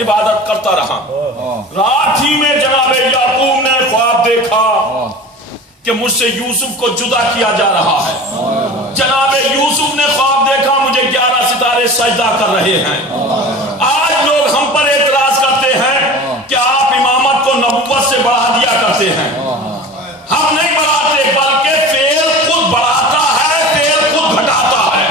عبادت کرتا رہا. رات ہی میں جناب یعقوب نے خواب دیکھا کہ مجھ سے یوسف کو جدا کیا جا رہا ہے. جناب یوسف نے خواب دیکھا مجھے 11 ستارے سجدہ کر رہے ہیں. آج لوگ ہم پر اعتراض کرتے ہیں کہ آپ امامت کو نبوت سے بڑھا دیا کرتے ہیں. ہم نہیں بڑھاتے بلکہ فعل خود بڑھاتا ہے، فعل خود گھٹاتا ہے.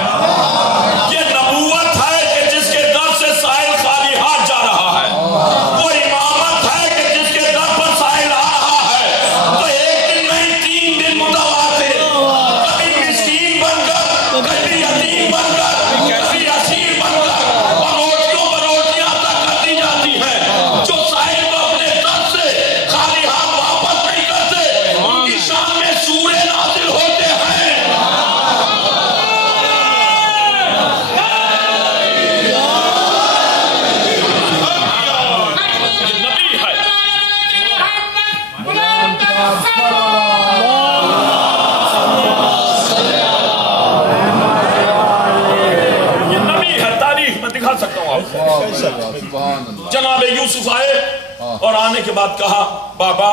یہ نبوت ہے کہ جس کے در سے سائل خالی ہاتھ جا رہا ہے. وہ امامت ہے کہ جس کے در پر سائل آ رہا ہے. تو ایک دن نہیں 3 دن متواتر، کبھی مسکین بن کر، کبھی یتیم بن کر، کبھی اسیر بن کر، اور روٹیوں پر روٹیاں تک کر دی جاتی ہیں. جو سائل کو اپنے در سے خالی ہاتھ واپس نہیں کرتے ان کی شان میں سورے نازل ہوتے ہیں. یہ نبی ہے. یہ نبی ہے. تاریخ میں دکھا سکتا ہوں آپ کو. جناب یوسف آئے اور آنے کے بعد کہا بابا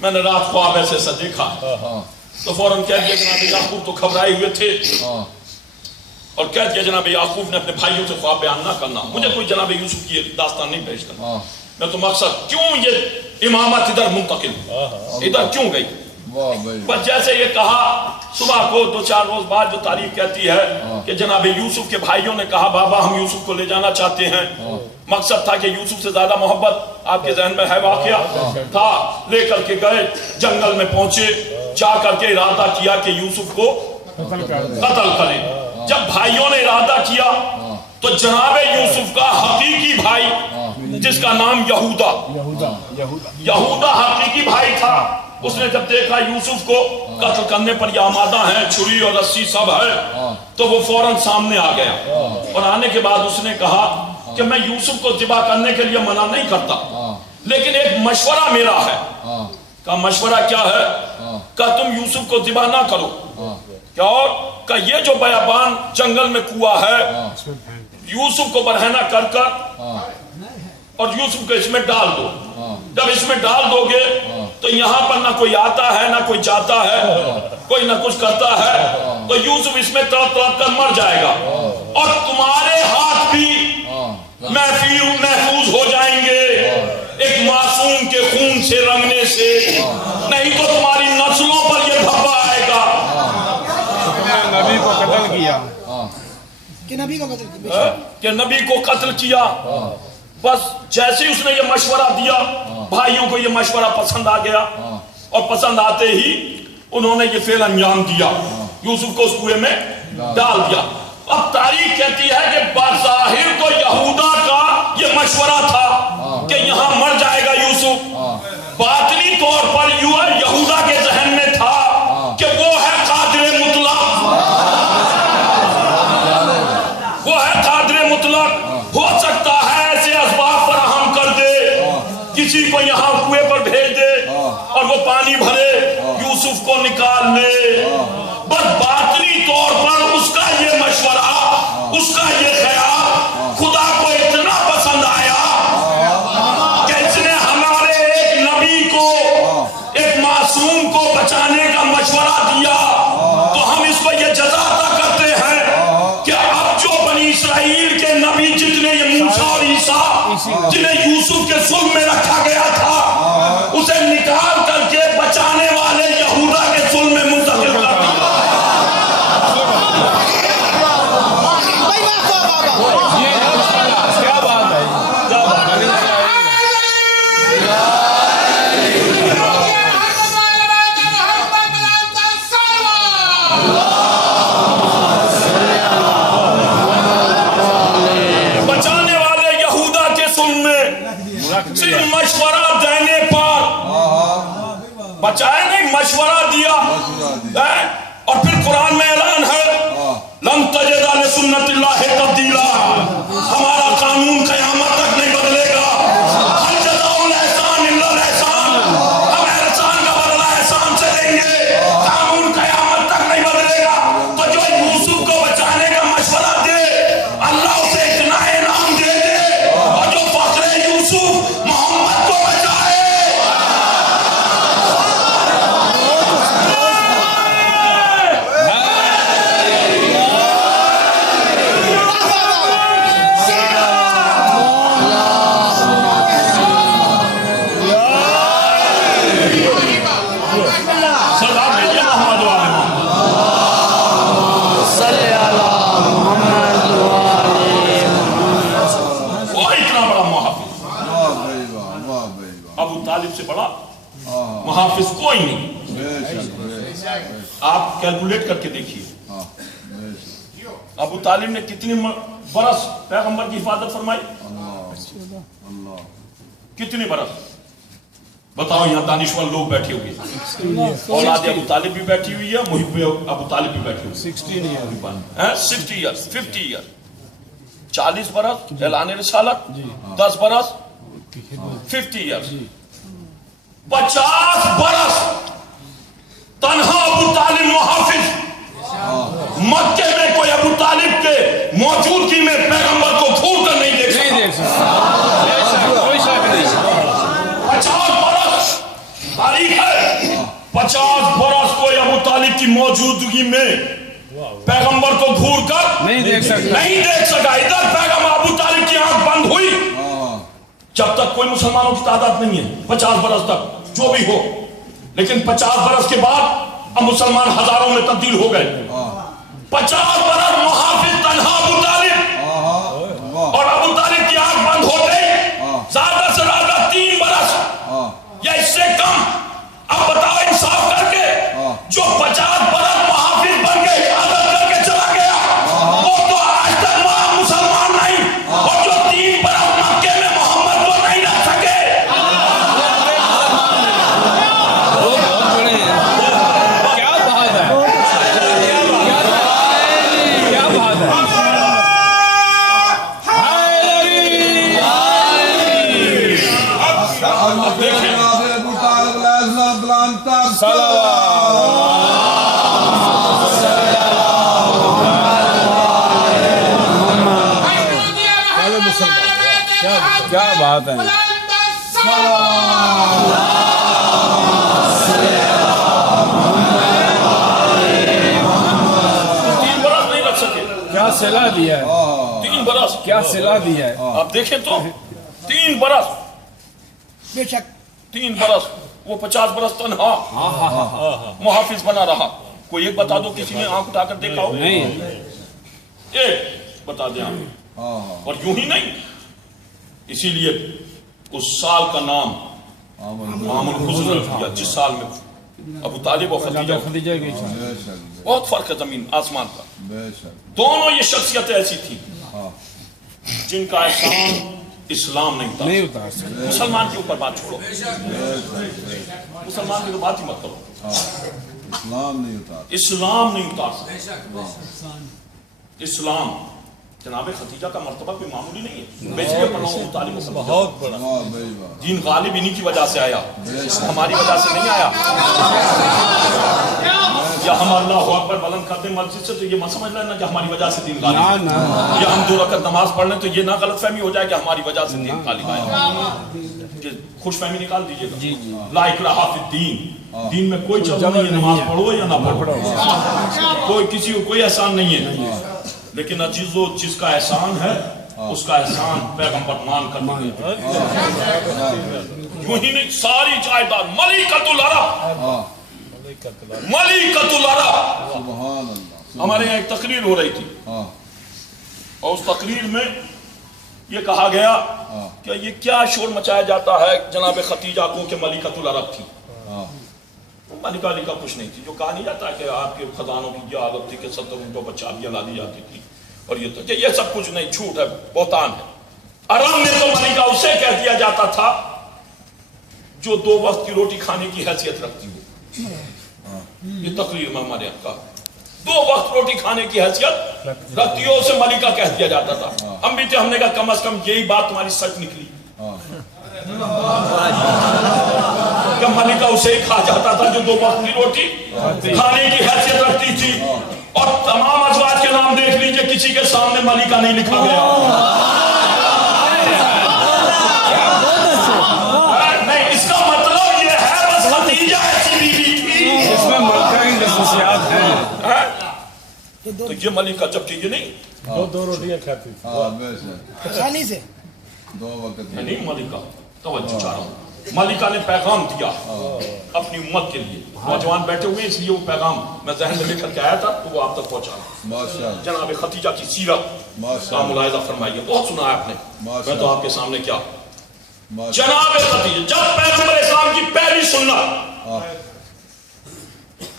میں نے رات خواب ایسے ایسا دیکھا. تو فوراً کہہ دیا جناب یعقوب تو گھبرائے ہوئے تھے اور کہہ دیا جناب یعقوب نے اپنے بھائیوں سے خواب بیان نہ کرنا. مجھے کوئی جناب یوسف کی داستان نہیں پیش کرنا. میں تو مقصد کیوں یہ امامت ادھر منتقل ادھر کیوں گئی. بس جیسے یہ کہا صبح کو 2-4 روز بعد جو تاریخ کہتی ہے کہ جناب یوسف کے بھائیوں نے کہا بابا ہم یوسف کو لے جانا چاہتے ہیں. مقصد تھا کہ یوسف سے زیادہ محبت آپ کے ذہن میں ہے واقعہ تھا. لے کر کے گئے جنگل میں پہنچے. جا کر کے ارادہ کیا کہ یوسف کو قتل کریں. جب بھائیوں نے ارادہ کیا تو جناب یوسف کا حقیقی بھائی جس کا نام یہودا حقیقی بھائی تھا. اس نے جب دیکھا یوسف کو قتل کرنے پر یہ آمادہ ہیں، چھری اور رسی سب ہے، تو وہ فوراً سامنے آ گیا. اور آنے کے بعد اس نے کہا کہ میں یوسف کو ذبح کرنے کے لیے منع نہیں کرتا لیکن ایک مشورہ میرا ہے. کہا مشورہ کیا ہے؟ کہا تم یوسف کو ذبح نہ کرو. کیا اور کہا یہ جو بیابان جنگل میں کنواں ہے یوسف کو برہنہ کر کر اور یوسف کو اس میں ڈال دو. جب اس میں ڈال دو گے تو یہاں پر نہ کوئی آتا ہے نہ کوئی جاتا ہے، کوئی نہ کچھ کرتا ہے، تو یوسف اس میں تڑپ تڑپ کر مر جائے گا اور تمہارے ہاتھ بھی محفوظ ہو جائیں گے ایک معصوم کے خون سے رنگنے سے. نہیں تو تمہاری نسلوں پر یہ دھبا آئے گا. نبی کو قتل کیا کہ نبی کو قتل کیا. بس جیسے اس نے یہ مشورہ دیا بھائیوں کو یہ مشورہ پسند آ گیا اور پسند آتے ہی انہوں نے یہ فعل انجام دیا. یوسف کو اس کنویں میں ڈال دیا. اب تاریخ کہتی ہے کہ بظاہر تو یہودا کا یہ مشورہ تھا کہ یہاں مر جائے گا یوسف. باطنی طور پر یہودا کے ذہن میں تھا کہ وہ ہے قادر مطلق. وہ ہے قادر مطلق. ہو سکتا ہے ایسے اسباب فراہم کر دے، کسی کو یہاں کنویں پر بھیج دے اور وہ پانی بھرے یوسف کو نکال لے. بس باطنی طور پر اس کا یہ مشورہ، اس کا یہ خیال خدا کو اتنا پسند آیا کہ اس نے ہمارے ایک نبی کو، ایک معصوم کو بچانے کا مشورہ دیا. تو ہم اس کو یہ جزا عطا کرتے ہیں کہ اب جو بنی اسرائیل کے نبی جتنے یہ موسیٰ اور عیسیٰ جنہیں یوسف کے ظلم میں رکھا گیا تھا اسے نکال کر کے بچانے والے یہودا کے ظلم میں منتقل کر دیا. کیا بات ہے. بچانے والے یہودا کے ظلم میں صرف مشورہ دینے پر بچائے نہیں، مشورہ دیا. اور پھر قرآن میں اعلان ہے لن تجد لسنت اللہ تبدیلا. ہمارا قانون قیامت تک نہیں بدلے گا. ہل جزاء الاحسان الا الاحسان. ہم احسان کا بدلہ احسان سے دیں گے. قانون قیامت تک نہیں بدلے گا. تو جو یوسف کو بچانے کا مشورہ دے اللہ اسے اتنا انعام دے دے. اور جو فخر طالب سے بڑا محافظ کوئی نہیں. آپ کیلکولیٹ کر کے دیکھیے ابو طالب نے کتنی برس پیغمبر کی حفاظت فرمائی؟ کتنی برس بتاؤ. یہاں دانشور لوگ بیٹھے ہوئے, اولاد ابو طالب بھی بیٹھی ہوئی ہے, محب ابو طالب بھی بیٹھی ہوئی 60 ایئرز 50 ایئر 40 برس اعلان رسالت, 10 برس 50 ایئرز 50 برس تنہا ابو طالب محافظ. مکے میں کوئی ابو طالب کے موجودگی میں پیغمبر کو گھور کر نہیں دیکھ سکتا. 50 برس تاریخ ہے, 50 برس کوئی ابو طالب کی موجودگی میں پیغمبر کو گھور کر نہیں دیکھ سکا. ادھر پیغمبر ابو طالب کی آنکھ بند ہوئی جب تک کوئی مسلمانوں کی تعداد نہیں ہے, 50 برس تک جو بھی ہو. لیکن 50 برس کے بعد اب مسلمان ہزاروں میں تبدیل ہو گئے. 50 برس محافظ تنہا ابو طالب, اور ابو طالب کی آنکھ بند ہو گئی. زیادہ سے زیادہ 3 برس یا اس سے کم. اب بتاؤ انصاف کر کے جو 50 برس محافظ بن کے حفاظت کر کے چلا گیا وہ تو آج تک مسلمان نہیں, اور جو 3 برس مکے میں محمد کو نہیں رکھ سکے. کیا بات ہے, کیا بات ہے. کیا بات ہے. کیا صلاح دیا ہے, 3 برس کیا صلاح دیا ہے. آپ دیکھیں تو 3 برس, بے شک 3 برس وہ 50 برس تنہا محافظ بنا رہا. کوئی ایک بتا دو کسی نے آنکھ اٹھا کر دیکھا ہو؟ نہیں. ایک بتا دیں آپ. اور یوں ہی نہیں, اسی لیے اس سال کا نام عام الحزن رکھ دیا جس سال میں ابو طالب اور خدیجہ کی بہت فرق ہے زمین آسمان کا. دونوں یہ شخصیتیں ایسی تھیں جن کا احسان اسلام نہیں اتار سکتا. مسلمان کے اوپر بات چھوڑو, مسلمان کی تو بات ہی مت کرو. اسلام نہیں اتار سکتا. اسلام جناب خدیجہ کا مرتبہ کوئی معمولی نہیں ہے. بیچے پڑھا ہوں طالب بہت بڑا دین غالب انہی کی وجہ سے آیا, ہماری وجہ سے نہیں آیا. یا ہم اللہ اکبر بلند کرتے مسجد سے تو یہ مت سمجھ لینا کہ ہماری وجہ سے دین غالب, یا ہم 2 رکعت نماز پڑھ لیں تو یہ نہ غلط فہمی ہو جائے کہ ہماری وجہ سے دین غالب آیا. خوش فہمی نکال دیجیے گا. لا اکراہ فی الدین, دین میں کوئی جبر نہیں ہے, نماز پڑھو یا نہ پڑھو, کوئی کسی کو کوئی احسان نہیں ہے. لیکن عزیزو جس کا احسان ہے اس کا احسان پیغمبر مان کر دیتے. یوں ہی نہیں, ساری جائیداد ملکۃ العرب, ملکۃ العرب. ہمارے یہاں ایک تقریر ہو رہی تھی اور اس تقریر میں یہ کہا گیا کہ یہ کیا شور مچایا جاتا ہے جناب خدیجہ کو کہ ملکۃ العرب تھی. ملکہ لکھا کچھ نہیں تھی. جو کہا نہیں جاتا کہ آپ کے خزانوں کی یہ عادت تھی کہ 70 اونٹوں پر چابیاں لا دی جاتی تھی, اور یہ تو کہ یہ سب کچھ نہیں, جھوٹ ہے, بہتان ہے. عرب میں تو ملکہ اسے کہہ دیا جاتا تھا جو 2 وقت کی روٹی کھانے کی حیثیت رکھتی ہو. یہ تقریر میں ہمارے یہاں کا 2 وقت روٹی کھانے کی حیثیت رکھتی ہو اسے ملکہ کہہ دیا جاتا تھا. ہم بھی تھے, ہم نے کہا کم از کم یہی بات تمہاری سچ نکلی کہ ملکہ اسے ہی کھا جاتا تھا جو 2 وقت کی روٹی کھانے کی حیثیت رکھتی تھی. اور تمام ازواج کے نام دیکھ لیجئے, کسی کے سامنے ملکہ نہیں لکھا گیا. نہیں, اس کا مطلب یہ ہے بس خدیجہ ایسی بیوی تھی اس میں ملکہ کی خصوصیات ہیں. تو یہ ملکہ جب چاہیے نہیں 2 روٹیاں کھاتی تھی آسانی سے. 2 وقت نہیں, ملکہ توجہ چاہ رہا ہوں, ملکہ نے پیغام دیا اپنی امت کے لیے. نوجوان بیٹھے ہوئے اس لیے وہ پیغام میں ذہن میں لے کر کے آیا تھا تو وہ آپ تک پہنچا. جناب خدیجہ کی سیرت کا ملاحظہ فرمائیے. بہت سنا ہے آپ نے, میں تو آپ کے سامنے کیا جناب خدیجہ جب پیغمبر اسلام کی پہلی سنت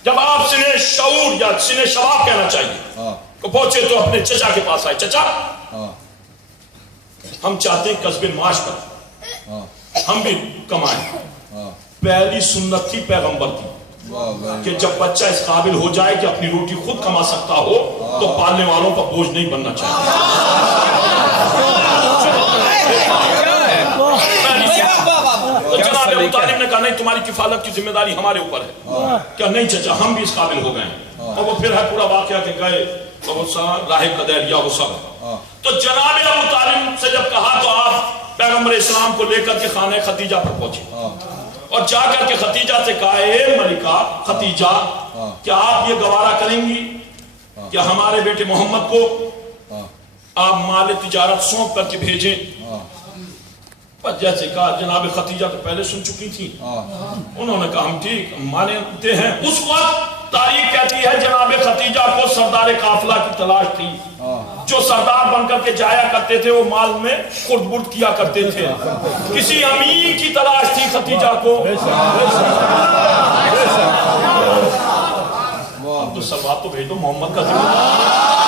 جب آپ سنے شعور یا سنے شباب کہنا چاہیے کہ پہنچے تو اپنے چچا کے پاس آئے، چچا ہم چاہتے ہیں قصبے معاش پر ہم بھی کمائیں۔ پہلی سنت تھی پیغمبر کی کہ جب بچہ اس قابل ہو جائے کہ اپنی روٹی خود کما سکتا ہو تو پالنے والوں کا بوجھ نہیں بننا چاہیے۔ تو جناب ابو طالب نے کہا نہیں، تمہاری کفالت کی ذمہ داری ہمارے اوپر ہے۔ کہ نہیں چچا ہم بھی اس قابل ہو گئے ہیں۔ اور وہ پھر ہے پورا واقعہ کہ گئے راہ قدیریہ وہ سب۔ تو جناب ابو طالب سے جب کہا تو آپ پیغمبر اسلام کو لے کر کے خانہ خدیجہ پر پہنچے اور جا کر کے خدیجہ سے کہا اے ملکہ خدیجہ کیا آپ یہ گوارا کریں گی کہ ہمارے بیٹے محمد کو آپ مال تجارت سونپ کر کے بھیجیں؟ پر جیسے کہا جناب خدیجہ تو پہلے سن چکی تھی، انہوں نے کہا ہم ٹھیک مانتے ہیں۔ اس وقت تاریخ کہتی ہے جناب خدیجہ کو سردار قافلہ کی تلاش تھی، جو سردار بن کر کے جایا کرتے تھے، وہ مال میں خرد برد کیا کرتے تھے۔ کسی امین کی تلاش تھی خدیجہ کو۔ اب تو سلوات تو بھیجو محمد کا ذکر